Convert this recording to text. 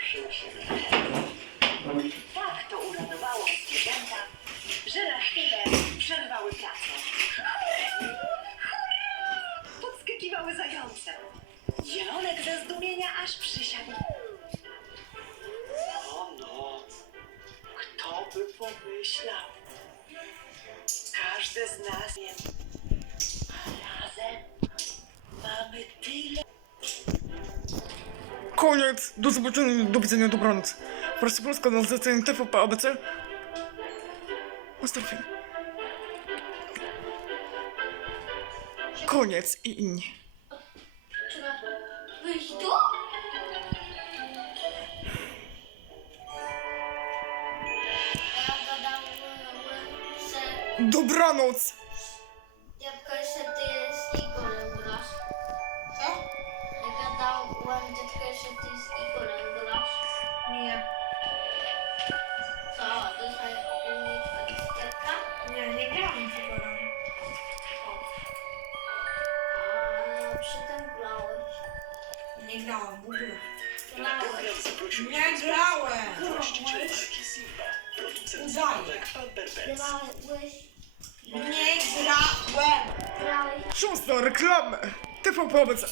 Się. Tak to uradowało zwierzęta, że na chwilę przerwały pracę. Podskakiwały zające. Zielonek ze zdumienia aż przysiadł. O noc. Kto by pomyślał? Każdy z nas nie... Koniec! Do zobaczenia, do widzenia, dobranoc. Proszę Polska na zlecenie TVP ABC. Ostatni. Koniec i inni. Trzeba wyjść tu? Ja gadam, że Dobranoc! jabłko jeszcze ty jeszcze ty z Igorem grasz. Nie, Co? To jest umiejętnostka? nie, nie grałam z Igorem. A przedtem grałeś. Nie grałam w ogóle. Grałeś. Nie grałem! właściciel marki Simba, producent Udaję. zabawek Pan Berbers. Grałeś. Nie grałem! Grałeś. Na reklamę! TVP ABC.